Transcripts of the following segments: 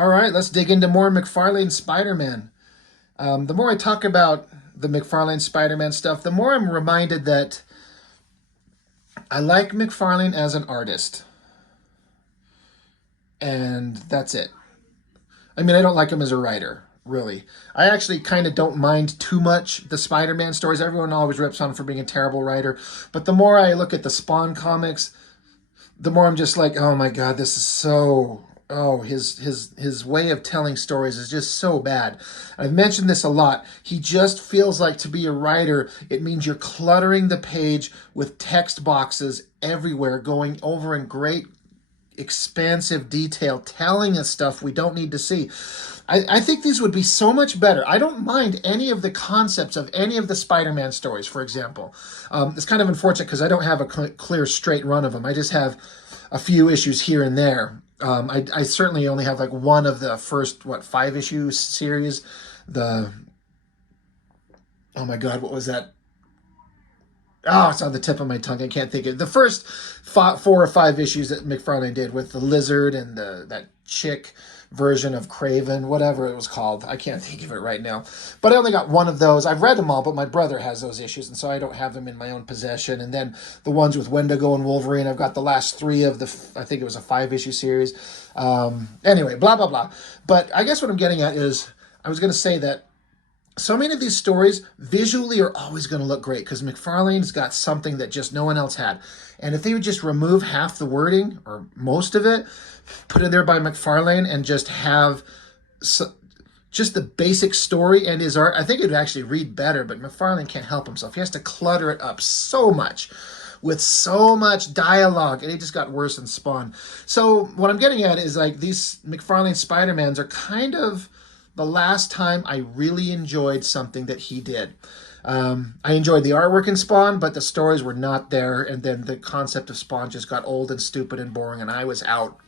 All right, let's dig into more McFarlane Spider-Man. The more I talk about the McFarlane Spider-Man stuff, the more I'm reminded that I like McFarlane as an artist, and that's it. I mean, I don't like him as a writer, really. I actually kind of don't mind too much the Spider-Man stories. Everyone always rips on him for being a terrible writer, but the more I look at the Spawn comics, the more I'm just like, oh my god, this is so. Oh, his way of telling stories is just so bad. I've mentioned this a lot. He just feels like, to be a writer, it means you're cluttering the page with text boxes everywhere, going over in great expansive detail, telling us stuff we don't need to see. I think these would be so much better. I don't mind any of the concepts of any of the Spider-Man stories, for example. It's kind of unfortunate because I don't have a clear, straight run of them. I just have a few issues here and there. I certainly only have like one of the first, 5-issue series. Oh my God, what was that? Oh, it's on the tip of my tongue. I can't think of it. The first 4 or 5 issues that McFarlane did with the lizard and that chick version of Craven, whatever it was called. I can't think of it right now. But I only got one of those. I've read them all, but my brother has those issues, and so I don't have them in my own possession. And then the ones with Wendigo and Wolverine, I've got the last 3 of I think it was a 5-issue series. Anyway, blah, blah, blah. But I guess what I'm getting at is, I was going to say that so many of these stories visually are always going to look great because McFarlane's got something that just no one else had. And if they would just remove half the wording or most of it, put it there by McFarlane, and just have just the basic story and his art, I think it would actually read better. But McFarlane can't help himself. He has to clutter it up so much with so much dialogue, and it just got worse in Spawn. So what I'm getting at is, like, these McFarlane Spider-Mans are kind of the last time I really enjoyed something that he did. I enjoyed the artwork in Spawn, but the stories were not there, and then the concept of Spawn just got old and stupid and boring, and I was out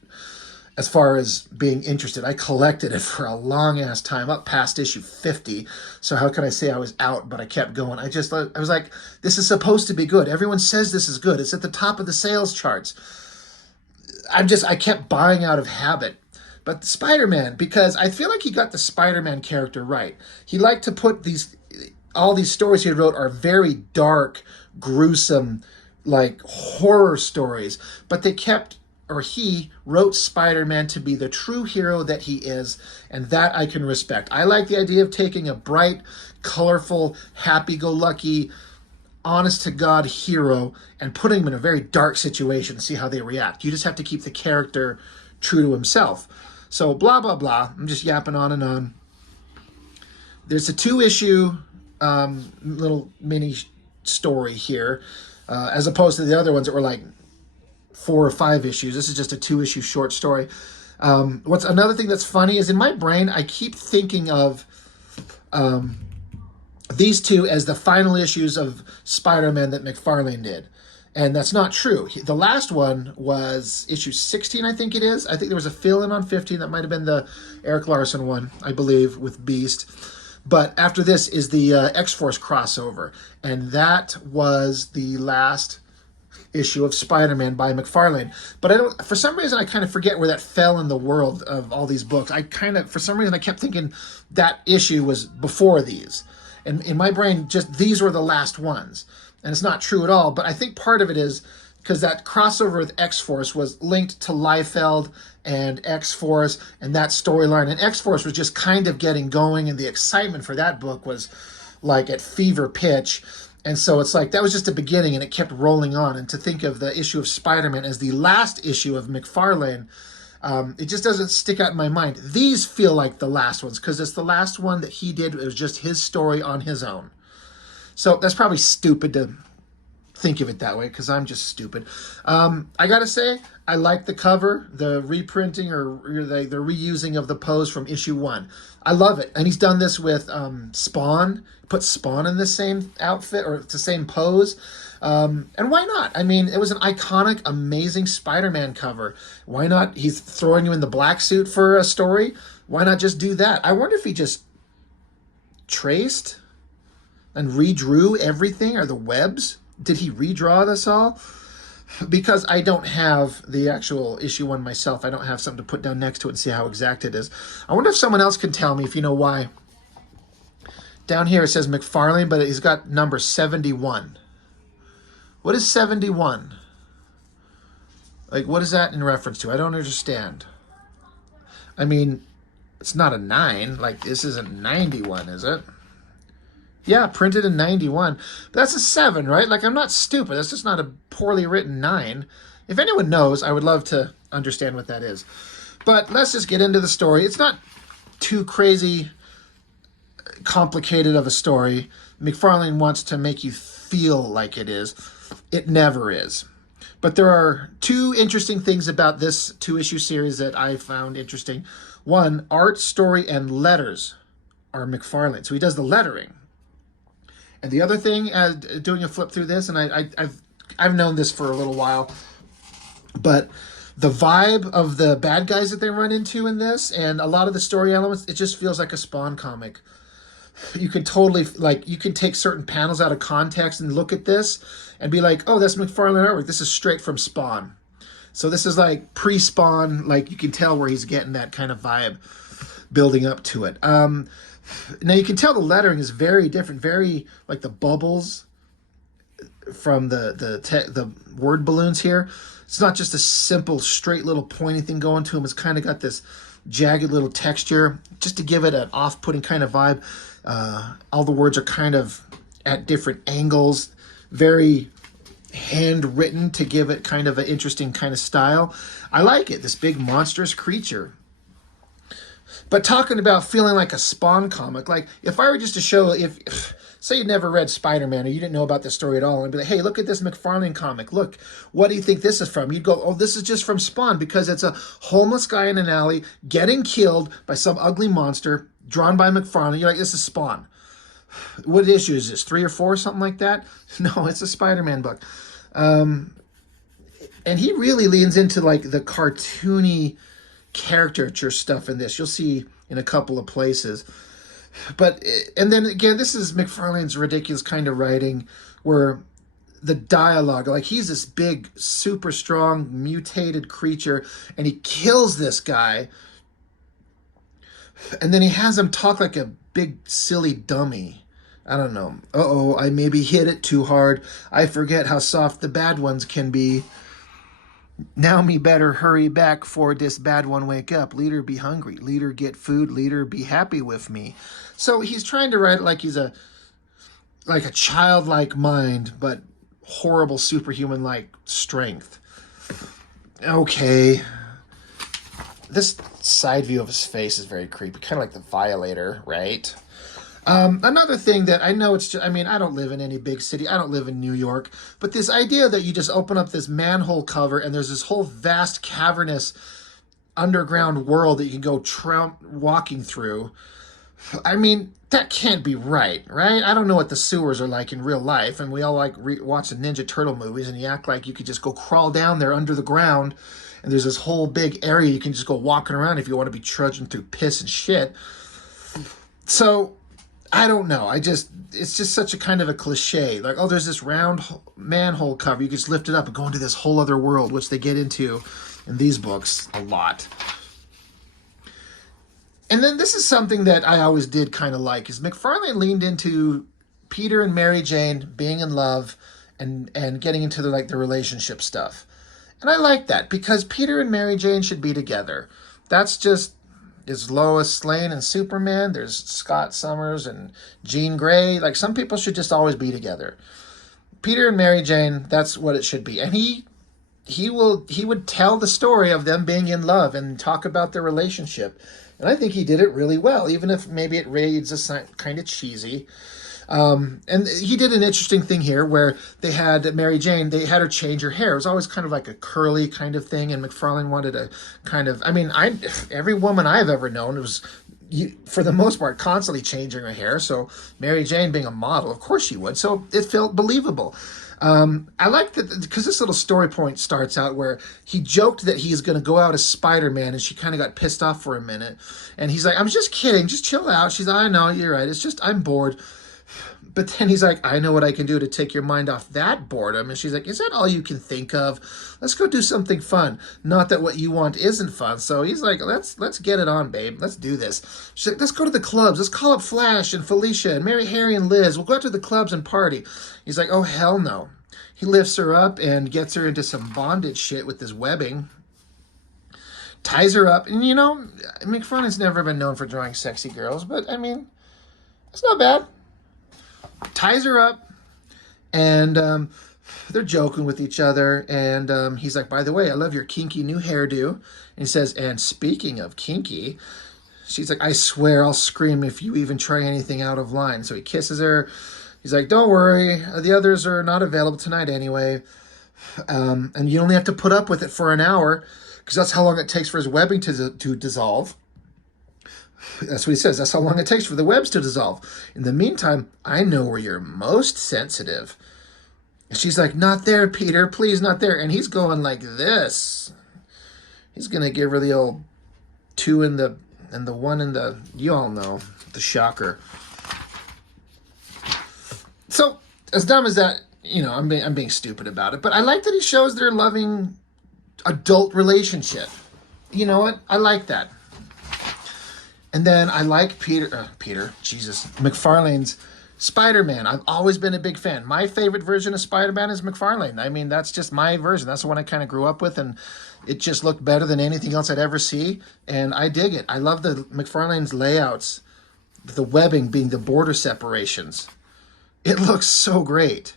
as far as being interested. I collected it for a long-ass time, up past issue 50, so how can I say I was out, but I kept going. I was like, this is supposed to be good. Everyone says this is good. It's at the top of the sales charts. I kept buying out of habit. But Spider-Man, because I feel like he got the Spider-Man character right. He liked to put all these stories he wrote are very dark, gruesome, like horror stories. But he wrote Spider-Man to be the true hero that he is, and that I can respect. I like the idea of taking a bright, colorful, happy-go-lucky, honest-to-God hero and putting him in a very dark situation and see how they react. You just have to keep the character true to himself. So blah, blah, blah. I'm just yapping on and on. There's a 2-issue little mini story here, as opposed to the other ones that were like 4 or 5 issues. This is just a 2-issue short story. What's another thing that's funny is, in my brain, I keep thinking of these two as the final issues of Spider-Man that McFarlane did. And that's not true. The last one was issue 16, I think it is. I think there was a fill-in on 15. That might have been the Eric Larson one, I believe, with Beast. But after this is the X-Force crossover. And that was the last issue of Spider-Man by McFarlane. But for some reason, I kind of forget where that fell in the world of all these books. For some reason, I kept thinking that issue was before these. And in my brain, just these were the last ones. And it's not true at all, but I think part of it is because that crossover with X-Force was linked to Liefeld and X-Force and that storyline. And X-Force was just kind of getting going, and the excitement for that book was like at fever pitch. And so it's like that was just the beginning, and it kept rolling on. And to think of the issue of Spider-Man as the last issue of McFarlane, it just doesn't stick out in my mind. These feel like the last ones because it's the last one that he did. It was just his story on his own. So that's probably stupid to think of it that way because I'm just stupid. I gotta say, I like the cover, the reprinting or the reusing of the pose from issue 1. I love it. And he's done this with Spawn, put Spawn in the same outfit or the same pose. And why not? I mean, it was an iconic, amazing Spider-Man cover. Why not? He's throwing you in the black suit for a story. Why not just do that? I wonder if he just traced and redrew everything, or the webs. Did he redraw this all? because I don't have the actual issue one myself. I don't have something to put down next to it and see how exact it is. I wonder if someone else can tell me if you know why. Down here it says McFarlane, but he's got number 71. What is 71? Like, what is that in reference to? I don't understand. I mean, it's not a 9. Like, this isn't 91, is it? Yeah, printed in 91. But that's a 7, right? Like, I'm not stupid. That's just not a poorly written 9. If anyone knows, I would love to understand what that is. But let's just get into the story. It's not too crazy complicated of a story. McFarlane wants to make you feel like it is. It never is. But there are 2 interesting things about this 2-issue series that I found interesting. One, art, story, and letters are McFarlane. So he does the lettering. And the other thing, doing a flip through this, and I've known this for a little while, but the vibe of the bad guys that they run into in this, and a lot of the story elements, it just feels like a Spawn comic. You can totally, like, you can take certain panels out of context and look at this and be like, oh, that's McFarlane artwork. This is straight from Spawn. So this is like pre-Spawn, like you can tell where he's getting that kind of vibe building up to it. Now you can tell the lettering is very different, very like the bubbles from the word balloons here. It's not just a simple straight little pointy thing going to him. It's kind of got this jagged little texture just to give it an off-putting kind of vibe. All the words are kind of at different angles, very handwritten to give it kind of an interesting kind of style. I like it, this big monstrous creature. But talking about feeling like a Spawn comic, like if I were just to show, if say you never read Spider-Man or you didn't know about this story at all, and be like, hey, look at this McFarlane comic. Look, what do you think this is from? You'd go, oh, this is just from Spawn because it's a homeless guy in an alley getting killed by some ugly monster drawn by McFarlane. You're like, this is Spawn. What issue is this? 3 or 4, something like that? No, it's a Spider-Man book. And he really leans into like the cartoony caricature stuff in this. You'll see in a couple of places. But, and then again, this is McFarlane's ridiculous kind of writing where the dialogue, like he's this big, super strong, mutated creature, and he kills this guy. And then he has him talk like a big, silly dummy. I don't know. Uh-oh, I maybe hit it too hard. I forget how soft the bad ones can be. Now me better hurry back for this bad one wake up. Leader be hungry. Leader get food. Leader be happy with me. So he's trying to write it like he's a childlike mind, but horrible superhuman-like strength. Okay. This side view of his face is very creepy. Kind of like the Violator, right? Another thing that I know it's just, I mean, I don't live in any big city. I don't live in New York. But this idea that you just open up this manhole cover and there's this whole vast cavernous underground world that you can go walking through. I mean, that can't be right? I don't know what the sewers are like in real life. And we all like watch the Ninja Turtle movies and you act like you could just go crawl down there under the ground. And there's this whole big area you can just go walking around if you want to be trudging through piss and shit. So I don't know. It's just such a kind of a cliche. Like, oh, there's this round manhole cover. You can just lift it up and go into this whole other world, which they get into in these books a lot. And then this is something that I always did kind of like, is McFarlane leaned into Peter and Mary Jane being in love and getting into the relationship stuff. And I like that because Peter and Mary Jane should be together. That's just... There's Lois Lane and Superman. There's Scott Summers and Jean Grey. Like, some people should just always be together. Peter and Mary Jane, that's what it should be. And he would tell the story of them being in love and talk about their relationship. And I think he did it really well, even if maybe it reads kind of cheesy. And he did an interesting thing here where they had Mary Jane, they had her change her hair. It was always kind of like a curly kind of thing, and McFarlane wanted a kind of, I mean, every woman I've ever known was, for the most part, constantly changing her hair. So Mary Jane being a model, of course she would. So it felt believable. I like that because this little story point starts out where he joked that he's going to go out as Spider-Man, and she kind of got pissed off for a minute. And he's like, I'm just kidding. Just chill out. She's like, I know, you're right. It's just, I'm bored. But then he's like, I know what I can do to take your mind off that boredom. And she's like, is that all you can think of? Let's go do something fun. Not that what you want isn't fun. So he's like, let's get it on, babe. Let's do this. She's like, let's go to the clubs. Let's call up Flash and Felicia and Mary, Harry, and Liz. We'll go out to the clubs and party. He's like, oh, hell no. He lifts her up and gets her into some bondage shit with this webbing. Ties her up. And, you know, McFarlane's never been known for drawing sexy girls. But, I mean, it's not bad. Ties her up, and they're joking with each other, and he's like, by the way, I love your kinky new hairdo. And he says, and speaking of kinky, she's like, I swear I'll scream if you even try anything out of line. So he kisses her. He's like, don't worry, the others are not available tonight anyway, and you only have to put up with it for an hour, because that's how long it takes for his webbing to dissolve. That's what he says. That's how long it takes for the webs to dissolve. In the meantime, I know where you're most sensitive. And she's like, not there, Peter. Please, not there. And he's going like this. He's going to give her the old 2 and the 1 in the, you all know, the shocker. So, as dumb as that, you know, I'm being stupid about it. But I like that he shows their loving adult relationship. You know what? I like that. And then I like McFarlane's Spider-Man. I've always been a big fan. My favorite version of Spider-Man is McFarlane. I mean, that's just my version. That's the one I kind of grew up with, and it just looked better than anything else I'd ever see. And I dig it. I love the McFarlane's layouts, the webbing being the border separations. It looks so great.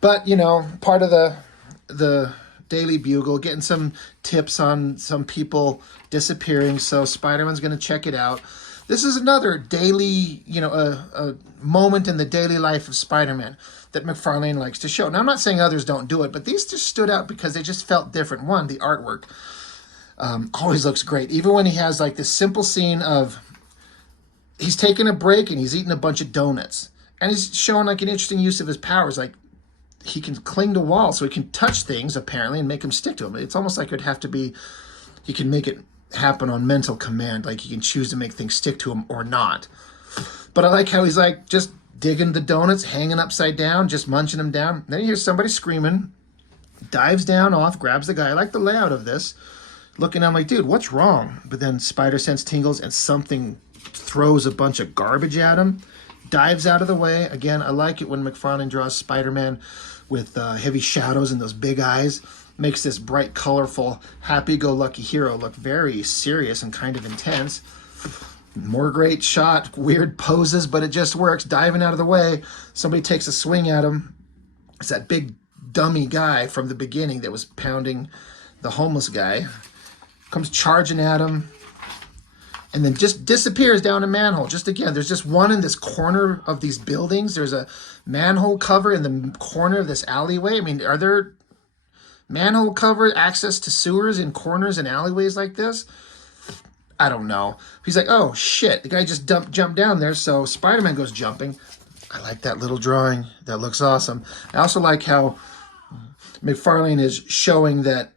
But, you know, part of the Daily Bugle, getting some tips on some people disappearing, so Spider-Man's going to check it out. This is another daily, you know, a moment in the daily life of Spider-Man that McFarlane likes to show. Now, I'm not saying others don't do it, but these just stood out because they just felt different. One, the artwork always looks great. Even when he has, like, this simple scene of he's taking a break and he's eating a bunch of donuts. And he's showing, like, an interesting use of his powers, like, he can cling to walls, so he can touch things, apparently, and make them stick to him. It's almost like it would have to be, he can make it happen on mental command, like he can choose to make things stick to him or not. But I like how he's, like, just digging the donuts, hanging upside down, just munching them down. Then he hears somebody screaming, dives down off, grabs the guy. I like the layout of this. Looking, I'm like, dude, what's wrong? But then Spider Sense tingles, and something throws a bunch of garbage at him. Dives out of the way. Again, I like it when McFarlane draws Spider-Man with heavy shadows and those big eyes. Makes this bright, colorful, happy-go-lucky hero look very serious and kind of intense. More great shot, weird poses, but it just works. Diving out of the way. Somebody takes a swing at him. It's that big dummy guy from the beginning that was pounding the homeless guy. Comes charging at him. And then just disappears down a manhole. Just again, there's just one in this corner of these buildings. There's a manhole cover in the corner of this alleyway. I mean, are there manhole cover access to sewers in corners and alleyways like this? I don't know. He's like, oh, shit. The guy just jumped down there, so Spider-Man goes jumping. I like that little drawing. That looks awesome. I also like how McFarlane is showing that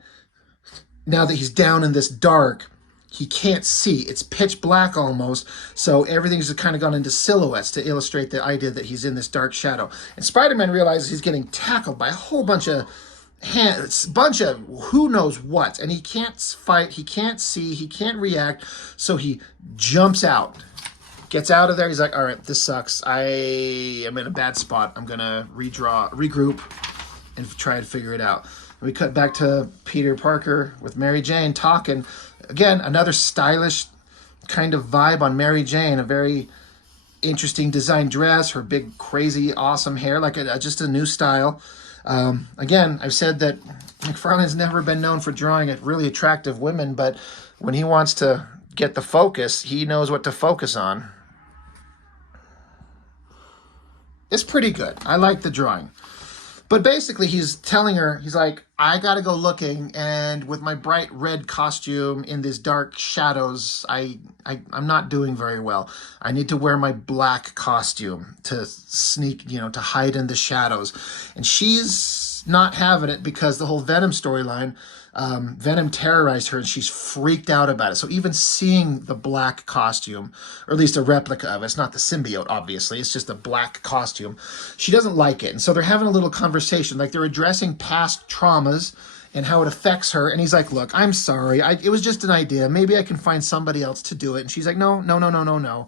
now that he's down in this dark, he can't see. It's pitch black almost, so everything's just kind of gone into silhouettes to illustrate the idea that he's in this dark shadow. And Spider-Man realizes he's getting tackled by a whole bunch of who knows what, and he can't fight, he can't see, he can't react, so he jumps out. Gets out of there. He's like, all right, this sucks. I am in a bad spot. I'm going to regroup, and try and figure it out. And we cut back to Peter Parker with Mary Jane talking. Again, another stylish kind of vibe on Mary Jane. A very interesting design dress. Her big, crazy, awesome hair. Like just a new style. Again, I've said that McFarlane's never been known for drawing really attractive women. But when he wants to get the focus, he knows what to focus on. It's pretty good. I like the drawing. But basically, he's telling her, he's like, I got to go looking, and with my bright red costume in these dark shadows, I'm not doing very well. I need to wear my black costume to sneak, to hide in the shadows. And she's she's not having it because the whole Venom storyline, Venom terrorized her and she's freaked out about it. So even seeing the black costume, or at least a replica of it, it's not the symbiote, obviously, it's just a black costume, she doesn't like it. And so they're having a little conversation, like they're addressing past traumas and how it affects her. And he's like, look, I'm sorry. It was just an idea. Maybe I can find somebody else to do it. And she's like, no, no, no, no, no, no.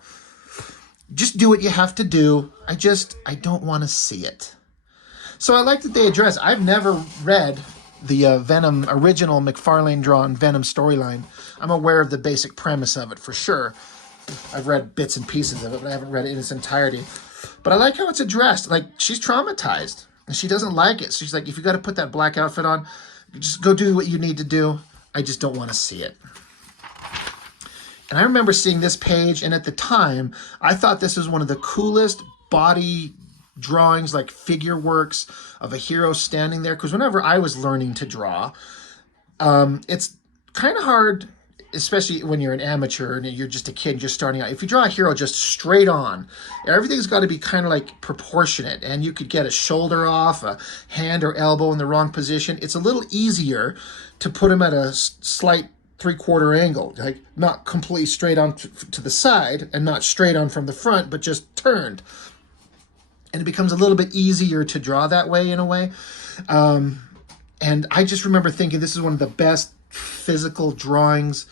Just do what you have to do. I don't want to see it. So I like that they address, I've never read the Venom, original McFarlane drawn Venom storyline. I'm aware of the basic premise of it for sure. I've read bits and pieces of it, but I haven't read it in its entirety. But I like how it's addressed. Like, she's traumatized and she doesn't like it. So she's like, if you got to put that black outfit on, just go do what you need to do. I just don't want to see it. And I remember seeing this page, and at the time, I thought this was one of the coolest body drawings, like figure works of a hero standing there. Because whenever I was learning to draw, it's kind of hard, especially when you're an amateur and you're just a kid just starting out. If you draw a hero just straight on, everything's got to be kind of like proportionate, and you could get a shoulder off, a hand or elbow in the wrong position. It's a little easier to put him at a slight 3/4 angle, like not completely straight on to the side and not straight on from the front, but just turned. And it becomes a little bit easier to draw that way in a way. And I just remember thinking this is one of the best physical drawings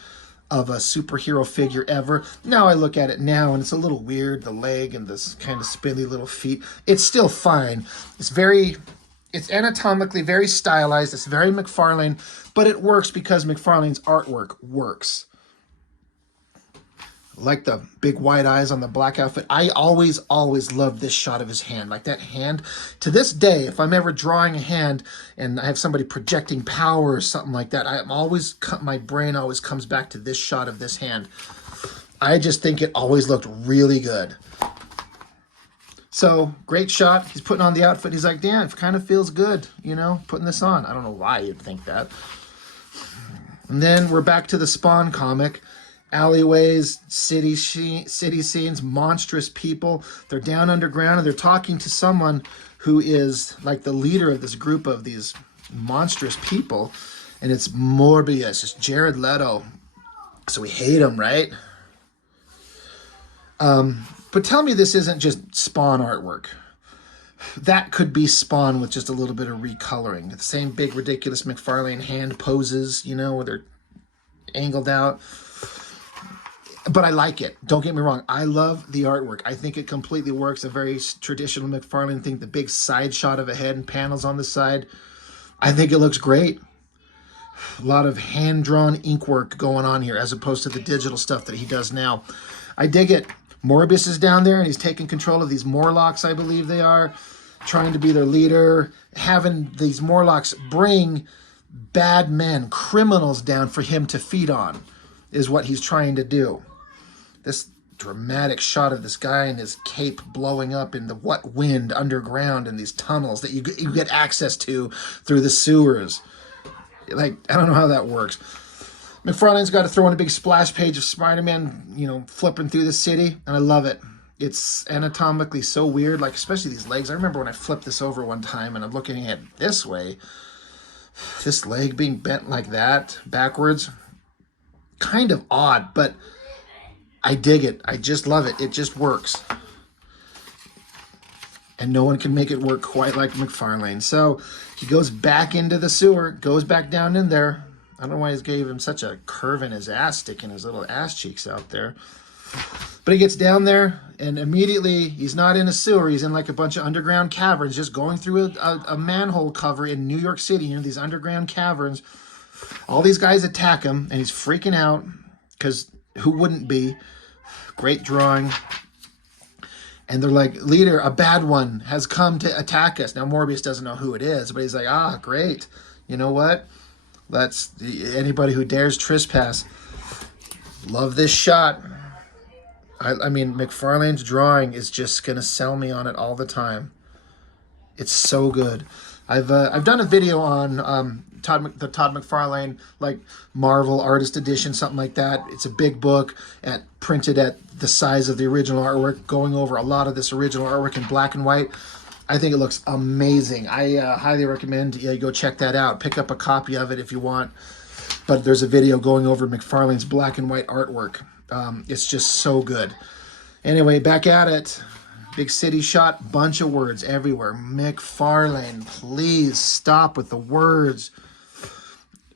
of a superhero figure ever. Now I look at it now and it's a little weird, the leg and this kind of spindly little feet. It's still fine. It's anatomically very stylized. It's very McFarlane, but it works because McFarlane's artwork works. Like the big wide eyes on the black outfit. I always love this shot of his hand. Like that hand, to this day, if I'm ever drawing a hand and I have somebody projecting power or something like that, my brain always comes back to this shot of this hand. I just think it always looked really good. So, great shot. He's putting on the outfit. He's like, damn, it kind of feels good, you know, putting this on. I don't know why you'd think that. And then we're back to the Spawn comic. Alleyways, city scenes, monstrous people. They're down underground and they're talking to someone who is like the leader of this group of these monstrous people. And it's Morbius. It's Jared Leto. So we hate him, right? But tell me this isn't just Spawn artwork. That could be Spawn with just a little bit of recoloring. The same big, ridiculous McFarlane hand poses, you know, where they're angled out. But I like it. Don't get me wrong. I love the artwork. I think it completely works. A very traditional McFarlane thing. The big side shot of a head and panels on the side. I think it looks great. A lot of hand-drawn ink work going on here as opposed to the digital stuff that he does now. I dig it. Morbius is down there and he's taking control of these Morlocks, I believe they are, trying to be their leader, having these Morlocks bring bad men, criminals down for him to feed on is what he's trying to do. This dramatic shot of this guy and his cape blowing up in the what wind underground in these tunnels that you get access to through the sewers. Like, I don't know how that works. McFarlane's got to throw in a big splash page of Spider-Man, you know, flipping through the city, and I love it. It's anatomically so weird, like especially these legs. I remember when I flipped this over one time and I'm looking at it this way, this leg being bent like that, backwards, kind of odd, but I dig it. I just love it. It just works. And no one can make it work quite like McFarlane. So he goes back into the sewer, goes back down in there. I don't know why he gave him such a curve in his ass, sticking his little ass cheeks out there. But he gets down there, and immediately he's not in a sewer. He's in like a bunch of underground caverns, just going through a manhole cover in New York City, you know, these underground caverns. All these guys attack him, and he's freaking out, because who wouldn't be? Great drawing. And they're like, leader, a bad one has come to attack us. Now, Morbius doesn't know who it is, but he's like, ah, great. You know what? That's anybody who dares trespass. Love this shot. I mean, McFarlane's drawing is just going to sell me on it all the time. It's so good. I've done a video on the Todd McFarlane, like Marvel Artist Edition, something like that. It's a big book printed at the size of the original artwork, going over a lot of this original artwork in black and white. I think it looks amazing. I highly recommend you go check that out. Pick up a copy of it if you want. But there's a video going over McFarlane's black and white artwork. It's just so good. Anyway, back at it. Big city shot, bunch of words everywhere. McFarlane, please stop with the words.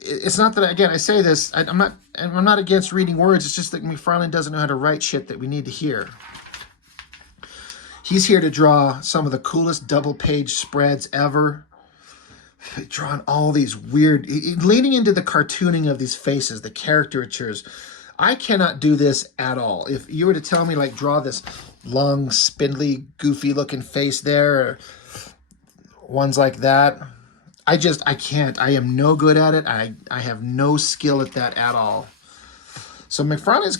It's not that, again, I say this, I'm not against reading words. It's just that McFarlane doesn't know how to write shit that we need to hear. He's here to draw some of the coolest double-page spreads ever. Drawing all these weird, leaning into the cartooning of these faces, the caricatures. I cannot do this at all. If you were to tell me, like, draw this long, spindly, goofy-looking face there, or ones like that, I can't. I am no good at it. I have no skill at that at all. So McFarlane's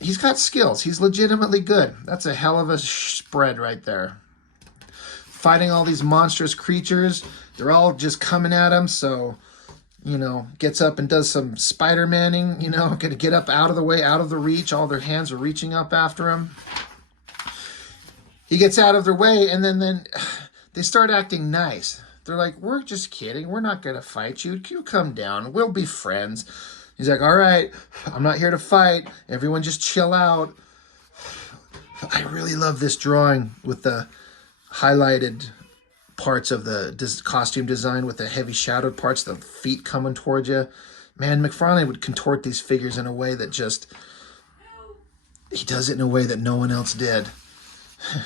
he's got skills. He's legitimately good. That's a hell of a spread right there. Fighting all these monstrous creatures. They're all just coming at him, so, you know, gets up and does some Spider-Manning, you know, gonna get up out of the way, out of the reach. All their hands are reaching up after him. He gets out of their way, and then they start acting nice. They're like, we're just kidding. We're not gonna fight you. You come down. We'll be friends. He's like, all right, I'm not here to fight. Everyone just chill out. I really love this drawing with the highlighted parts of the costume design with the heavy shadowed parts, the feet coming towards you. Man, McFarlane would contort these figures in a way that he does it in a way that no one else did.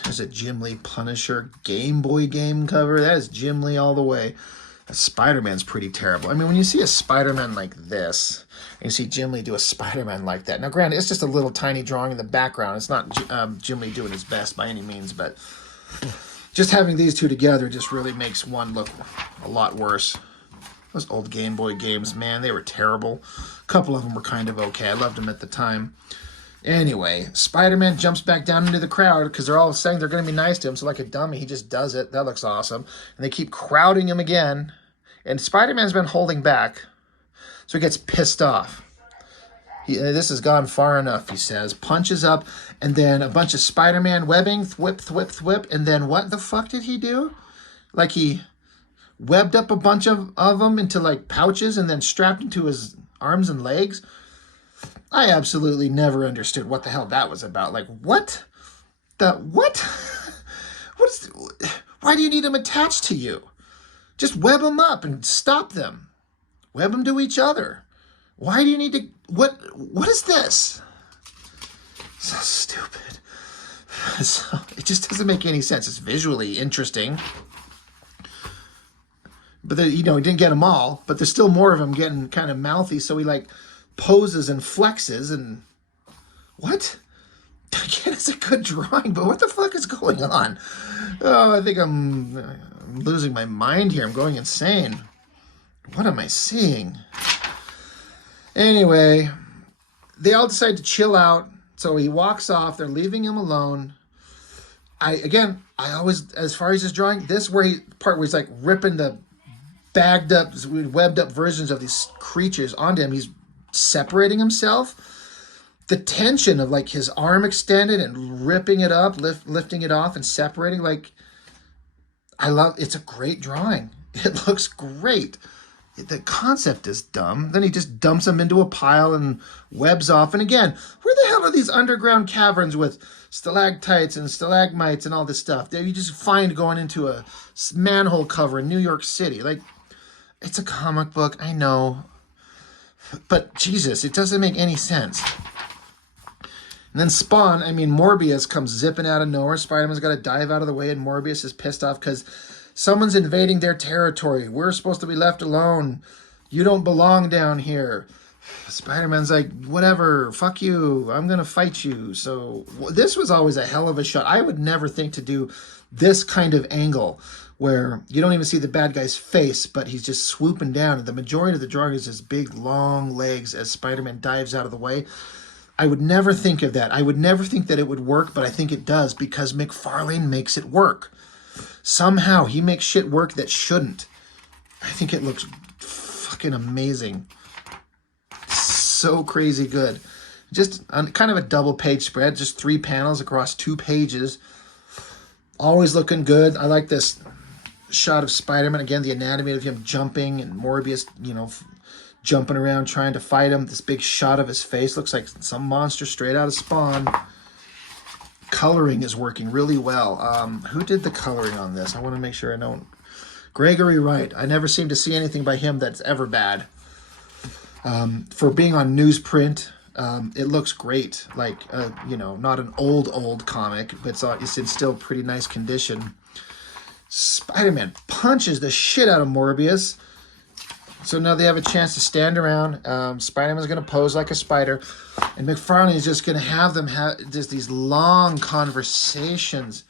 There's a Jim Lee Punisher Game Boy game cover. That is Jim Lee all the way. Spider-Man's pretty terrible. I mean, when you see a Spider-Man like this, and you see Jim Lee do a Spider-Man like that. Now, granted, it's just a little tiny drawing in the background. It's not Jim Lee doing his best by any means, but just having these two together just really makes one look a lot worse. Those old Game Boy games, man, they were terrible. A couple of them were kind of okay. I loved them at the time. Anyway, Spider-Man jumps back down into the crowd because they're all saying they're going to be nice to him. So like a dummy, he just does it. That looks awesome. And they keep crowding him again. And Spider-Man's been holding back. So he gets pissed off. This has gone far enough, he says. Punches up, and then a bunch of Spider-Man webbing, thwip, thwip, thwip. And then what the fuck did he do? Like he webbed up a bunch of them into like pouches and then strapped into his arms and legs. I absolutely never understood what the hell that was about. Like, what? What? Why do you need them attached to you? Just web them up and stop them. Web them to each other. Why do you need to... What is this? So stupid. So, it just doesn't make any sense. It's visually interesting. But, he didn't get them all. But there's still more of them getting kind of mouthy. So he, like, poses and flexes and... What? Again, it's a good drawing, but what the fuck is going on? Oh, I think I'm losing my mind here. I'm going insane. What am I seeing? Anyway, they all decide to chill out. So he walks off. They're leaving him alone. I always, as far as his drawing, this part where he's like ripping the bagged up, webbed up versions of these creatures onto him. He's separating himself. The tension of like his arm extended and ripping it up, lifting it off and separating. Like, it's a great drawing. It looks great. The concept is dumb. Then he just dumps them into a pile and webs off. And again, where the hell are these underground caverns with stalactites and stalagmites and all this stuff that you just find going into a manhole cover in New York City? Like, it's a comic book, I know. But Jesus, it doesn't make any sense. And then Morbius comes zipping out of nowhere. Spider-Man's got to dive out of the way, and Morbius is pissed off because someone's invading their territory. We're supposed to be left alone. You don't belong down here. Spider-Man's like, whatever, fuck you. I'm going to fight you. So this was always a hell of a shot. I would never think to do this kind of angle where you don't even see the bad guy's face, but he's just swooping down. And the majority of the drawing is his big, long legs as Spider-Man dives out of the way. I would never think of that. I would never think that it would work, but I think it does because McFarlane makes it work. Somehow he makes shit work that shouldn't. I think it looks fucking amazing. So crazy good. Just kind of a double page spread, just 3 panels across 2 pages. Always looking good. I like this shot of Spider-Man. Again, the anatomy of him jumping and Morbius, jumping around trying to fight him. This big shot of his face. Looks like some monster straight out of Spawn. Coloring is working really well. Who did the coloring on this? I want to make sure I know. Gregory Wright. I never seem to see anything by him that's ever bad. For being on newsprint, it looks great. Like, not an old comic, but it's in still pretty nice condition. Spider-Man punches the shit out of Morbius. So now they have a chance to stand around. Spider-Man's going to pose like a spider. And McFarlane is just going to have them have just these long conversations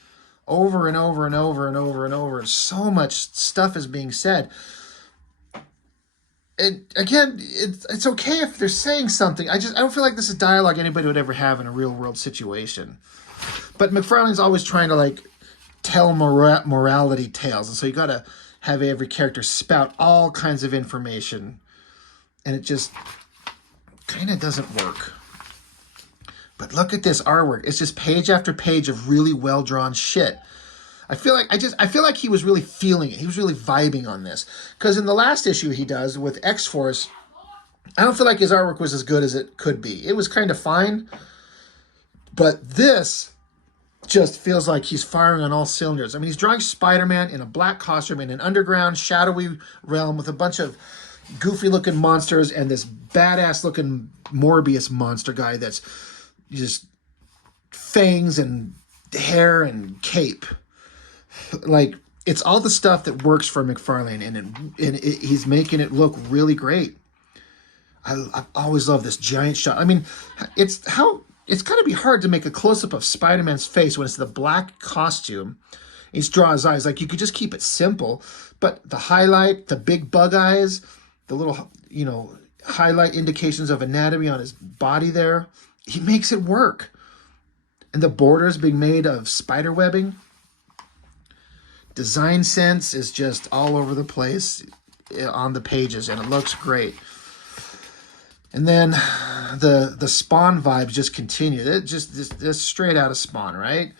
over and over and over and over and over. So much stuff is being said. And again, it's okay if they're saying something. I don't feel like this is dialogue anybody would ever have in a real world situation. But McFarlane's always trying to tell morality tales. And so you got to have every character spout all kinds of information. And it just kind of doesn't work. But look at this artwork. It's just page after page of really well-drawn shit. I feel like he was really feeling it. He was really vibing on this. Because in the last issue he does with X-Force, I don't feel like his artwork was as good as it could be. It was kind of fine. But this just feels like he's firing on all cylinders. I mean, he's drawing Spider-Man in a black costume in an underground, shadowy realm with a bunch of goofy-looking monsters and this badass-looking Morbius monster guy that's just fangs and hair and cape. It's all the stuff that works for McFarlane, and he's making it look really great. I always love this giant shot. I mean, it's got to be hard to make a close-up of Spider-Man's face when it's the black costume. He's draw his eyes. You could just keep it simple, but the highlight, the big bug eyes, the little, highlight indications of anatomy on his body there, he makes it work. And the borders being made of spider webbing. Design sense is just all over the place on the pages, and it looks great. And then the Spawn vibes just continue. It just straight out of Spawn, right?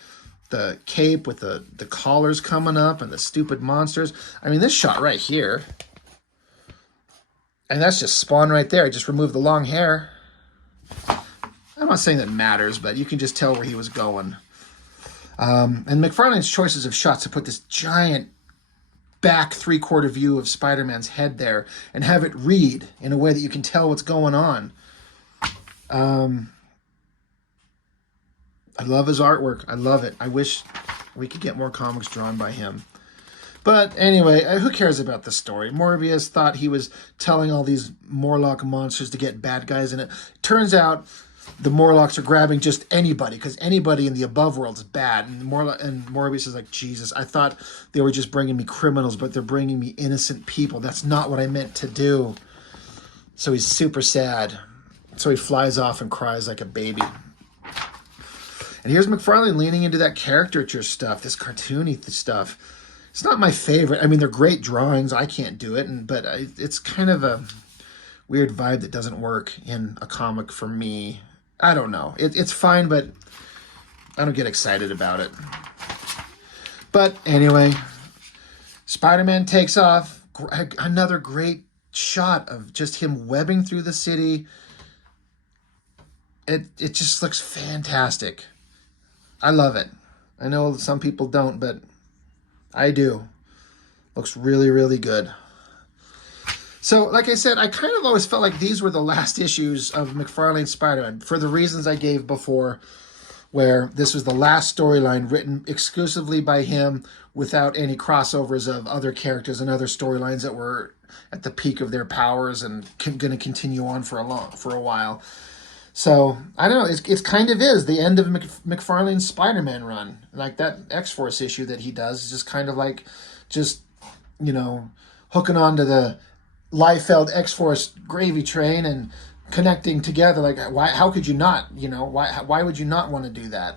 The cape with the collars coming up and the stupid monsters. I mean, this shot right here, and that's just Spawn right there. I just removed the long hair. I'm not saying that matters, but you can just tell where he was going. And McFarlane's choices of shots to put this giant back three-quarter view of Spider-Man's head there and have it read in a way that you can tell what's going on. I love his artwork. I love it. I wish we could get more comics drawn by him. But anyway, who cares about the story? Morbius thought he was telling all these Morlock monsters to get bad guys in it. Turns out the Morlocks are grabbing just anybody, because anybody in the above world is bad. And Morbius is like, Jesus, I thought they were just bringing me criminals, but they're bringing me innocent people. That's not what I meant to do. So he's super sad. So he flies off and cries like a baby. And here's McFarlane leaning into that caricature stuff, this cartoony stuff. It's not my favorite. I mean, they're great drawings. I can't do it, but it's kind of a weird vibe that doesn't work in a comic for me. I don't know. It's fine, but I don't get excited about it. But anyway, Spider-Man takes off. Another great shot of just him webbing through the city. It just looks fantastic. I love it. I know some people don't, but I do. Looks really, really good. So, like I said, I kind of always felt like these were the last issues of McFarlane's Spider-Man for the reasons I gave before, where this was the last storyline written exclusively by him without any crossovers of other characters and other storylines that were at the peak of their powers and going to continue on for a while. So, I don't know, it kind of is the end of McFarlane's Spider-Man run. Like that X-Force issue that he does is just kind of like, hooking on to the Liefeld X-Force gravy train and connecting together. Like, how could you not, why would you not want to do that?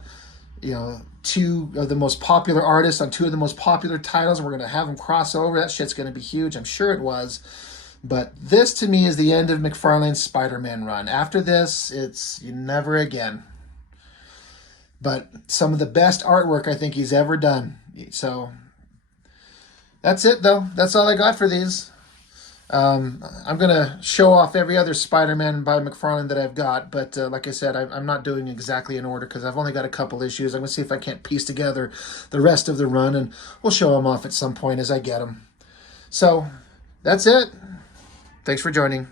Two of the most popular artists on two of the most popular titles, and we're going to have them cross over. That shit's going to be huge. I'm sure it was. But this, to me, is the end of McFarlane's Spider-Man run. After this, it's never again. But some of the best artwork I think he's ever done So that's it, though. That's all I got for these. I'm going to show off every other Spider-Man by McFarlane that I've got, but like I said, I'm not doing exactly in order because I've only got a couple issues. I'm going to see if I can't piece together the rest of the run, and we'll show them off at some point as I get them. So that's it. Thanks for joining.